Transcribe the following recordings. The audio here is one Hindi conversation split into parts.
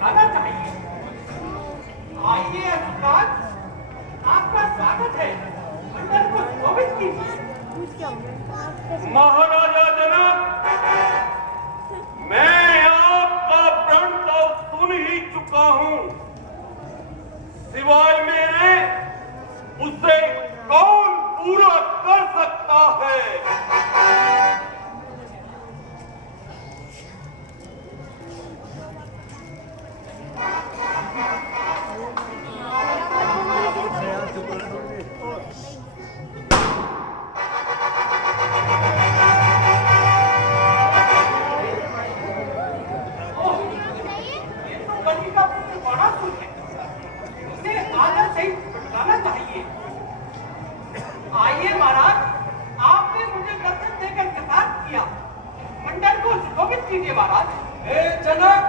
बताना चाहिए। आइए अस्पताल, आपका स्वागत है। मंडल को शोभित कीजिए। महाराजा जनक, मैं आपका प्रण तो सुन ही चुका हूं। सिवाय मेरे उसे कौन पूरा कर सकता है? आइए महाराज, आपने मुझे दर्शन देकर कृतार्थ किया। मंडल को सुशोभित कीजिए महाराज। हे जनक,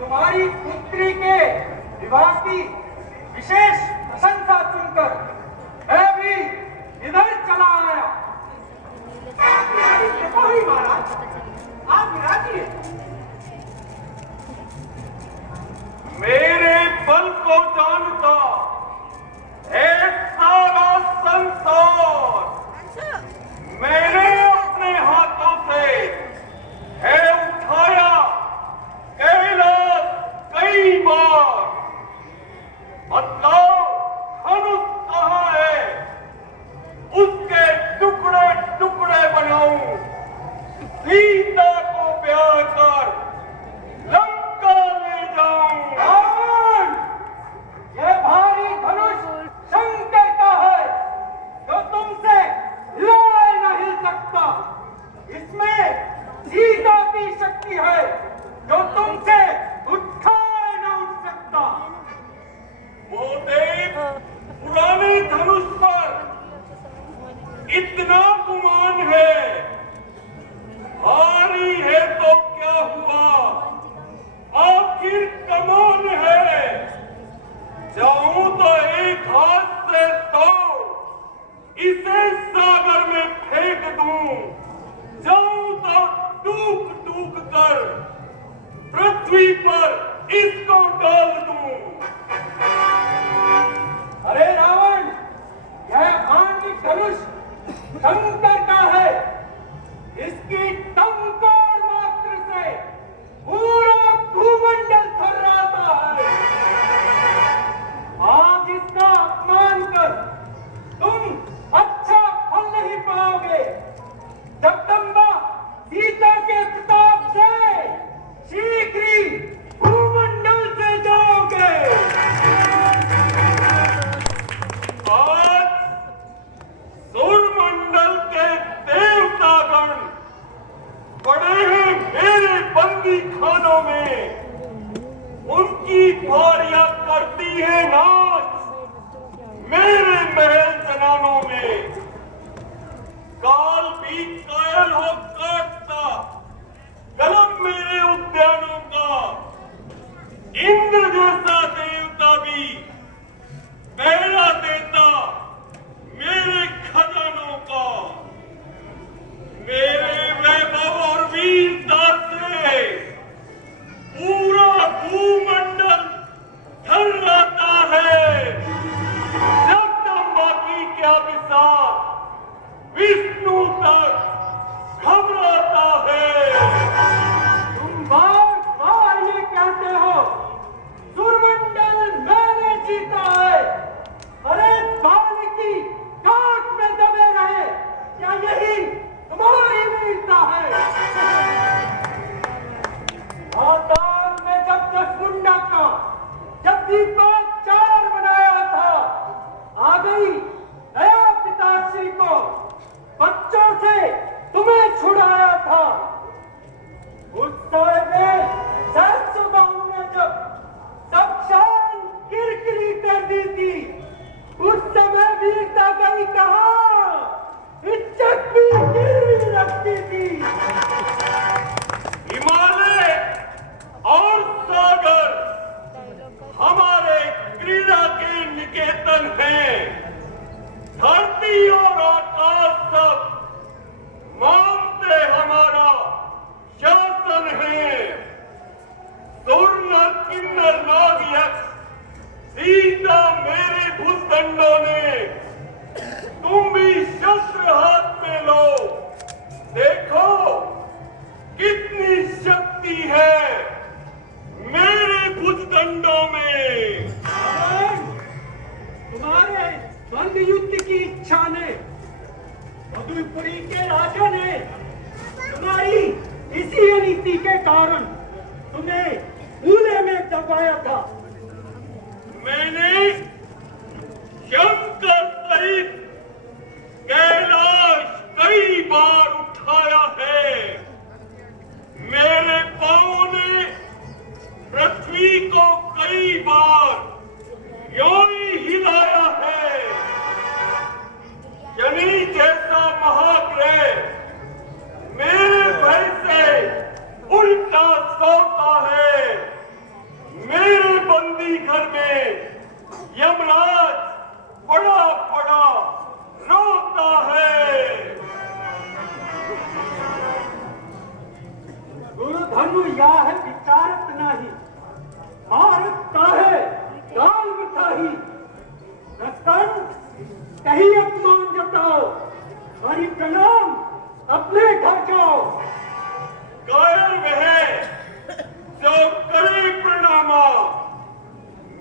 तुम्हारी पुत्री के विवाह की विशेष प्रशंसा सुनकर मैं भी इधर चला आया। आपकी कृपा हुई महाराज, आप विराजिए। मेरे बल को जानता है सारा संसार। मैंने अपने हाथों से है उठाया कैलाश कई बार। बताओ धनुष कहाँ है? उसके टुकड़े टुकड़े बनाऊं, सीता को ब्याह कर लंका ले जाऊं। रावण, यह भारी धनुष शंकर का है, जो तुमसे हिलाए न हिल सकता। इसमें सीता की शक्ति है, जो तुमसे उठाए न उठ सकता। वो देव पुराने धनुष पर इतना गुमान है, भारी है तो क्या हुआ, आखिर कमान है। जाऊं तो एक हाथ से तोड़ इसे सागर में फेंक दूं, जाऊं तो टूक टूक कर पृथ्वी पर इसको डाल दूं। अरे रावण, यह आंगिक धनुष शंकर का है। इसकी टंकार मात्र से पूरा भूमंडल थर्राता है। आज इसका अपमान कर तुम अच्छा फल नहीं पाओगे। जगदम्बा सीता के प्रताप से शीघ्र ही भूमंडल से जाओगे। आज सूर्यमंडल के देवतागण पड़े हैं मेरे बंदी खानों में। उनकी भारियां करती है नाच मेरे महल जनानों में। काल भी कायल हो काटता कलम मेरे उद्यानों का। इंद्र जैसा देवता भी पहरा देता मेरे खजानों का। मेरे वैभव और वीरता से पूरा भूमंडल थर्राता है। जगदम्बा की क्या विशाल, विष्णु तक घबराता है। तुम बात सूर्यपुरी के राजा ने तुम्हारी इसी अनीति के कारण तुम्हें कूले में दबाया था। मैंने शंकर सहित कैलाश कई बार उठाया है। मेरे पांव ने पृथ्वी को कई बार यूं ही हिलाया है। शनि जैसा महाग्रह मेरे भय से उल्टा सोता है। मेरे बंदी घर में यमराज पड़ा पड़ा रोता है। गुरुधनु याह विचारत नाही, मारत काहे काल बसाही। रतन कहीं अपमान जताओ, हरि प्रणाम अपने घर जाओ। कायर वह जो करे प्रणामा।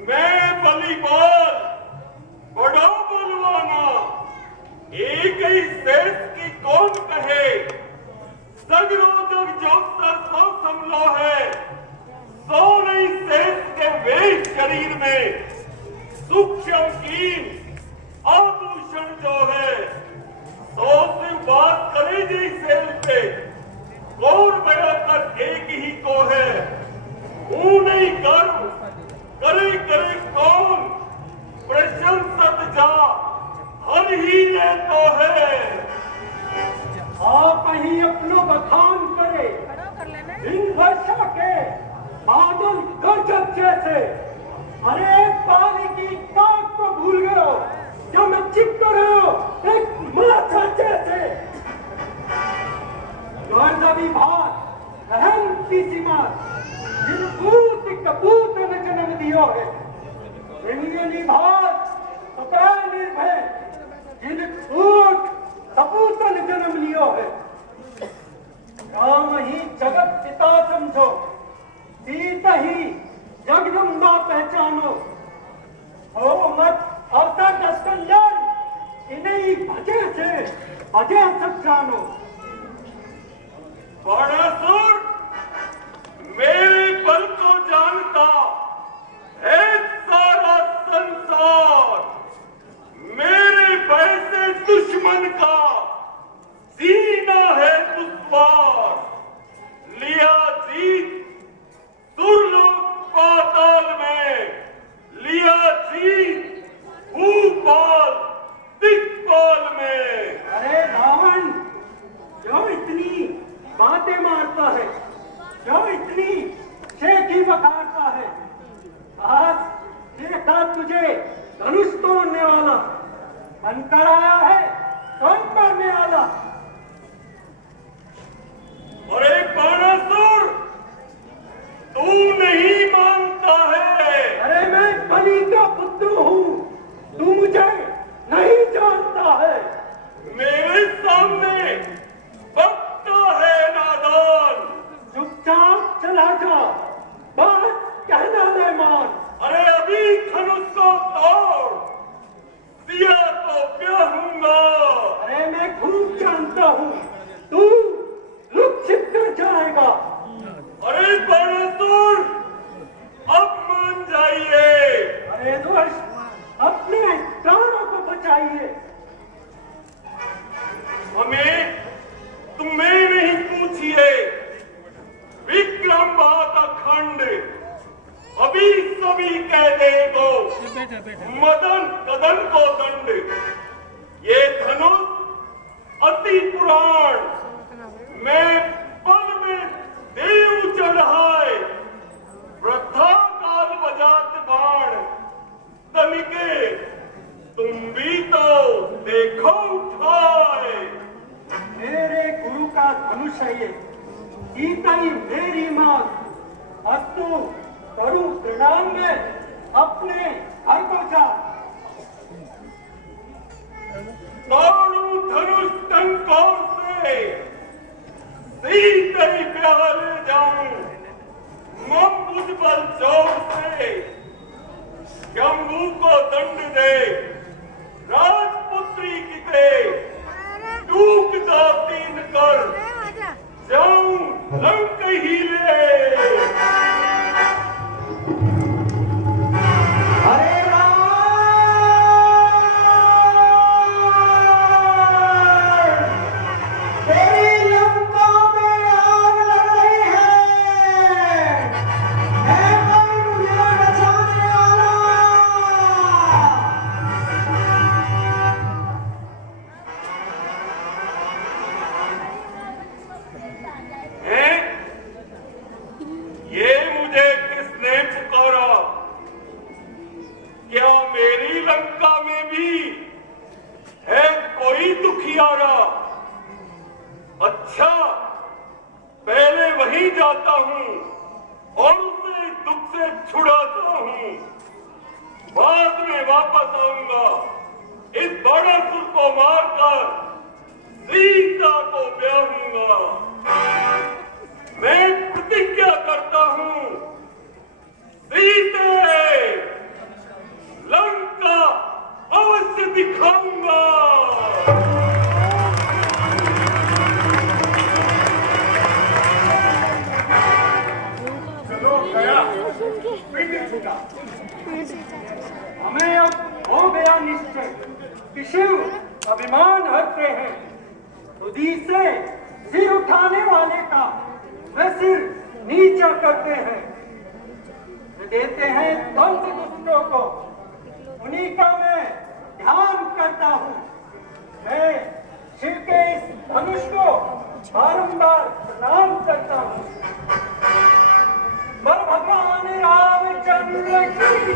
मैं बलिबाल बड़ा बलवाना। एक ही शेष की कौन कहे। सगरो जग जो सरसों संभलो है। सो नहीं शेष के वेश शरीर में सूक्ष्म कीन आभूषण जो है। सो से बात करे जी सेल पे गौर बया कर एक ही को है। नहीं कर्म करे करे कौन प्रशंसत जा हर ही ने तो है। आप ही अपनो बखान करे दिन वर्षा के बादल गरजत जैसे। अरे पानी की ताक को भूल गए हो, जो मैं चिपक रहे हो एक माथा जैसे। गर्दबी भात अहम की सीमा जिन भूत कपूत ने जन्म दियो है। इंद्रियनी भात सपैल निर्भय जिन भूत कपूत ने जन्म लियो है। राम ही जगत पिता समझो, सीता ही जगदम्बा पहचानो। हो मत अवसर दस्तंजन इन्हीं भजे से भजे सब जानो। बाणासुर मेरे बल को जानता है सारा संसार। मेरे भय से दुश्मन का सीना है दुश्वार। लिया जीत सुरलोक पाताल में, लिया जीत भूपाल दिक्पाल में। अरे रावण जो इतनी बातें मारता है, जो इतनी शेखी बखारता है, आज देखा तुझे धनुष तोड़ने वाला बनकर आया है कौन मारने वाला। अरे बाणासुर तू नहीं मानता है। अरे मैं बलि का पुत्र हूँ, तू मुझे नहीं जानता है। मेरे सामने बकता है नादान। चुपचाप चला जा, बात कहना ले मान। अरे अभी धनुष को तोड़, सिया तो ब्याहूंगा। अरे मैं खूब जानता हूँ तू लुक छिप कर जाएगा। अरे बाणासुर अब मान जाइए। अरे दुष्ट अपने प्राणों को बचाइए। हमें तुम्हें नहीं पूछिए। विक्रम बात अखंड अभी सभी कह देगो। मदन कदन को दंड। ये धनुष अति पुराण मैं पल में देव चढ़ाए। वृद्धा काल बजात बाण तनिके तुम भी तो देखो उठाए। मेरे गुरु का धनुष है ये, सीता ही मेरी मां। अस्तु करूं प्रणाम में अपने घर को जा। तोड़ू धनुष टंकों से सीते ब्याह ले जाऊं। मम बल जोर से शंभू को दंड दे। राजपुत्री की दे तू छुड़ाता हूँ, बाद में वापस आऊंगा। इस बाणासुर को मारकर सीता को ब्याहूंगा। मैं प्रतिज्ञा करता हूँ, सीते लंका अवश्य दिखाऊंगा। चलो गया, पिंड छूटा। हमें अब हो गया निश्चय कि शिव अभिमान हटते हैं, खुदी से सिर उठाने वाले का वे सिर नीचा करते हैं, देते हैं दंड दुष्टों को, उन्हीं का मैं ध्यान करता हूँ। मैं शिव के इस धनुष को बारंबार प्रणाम करता हूँ। भगवान रामचंद्र की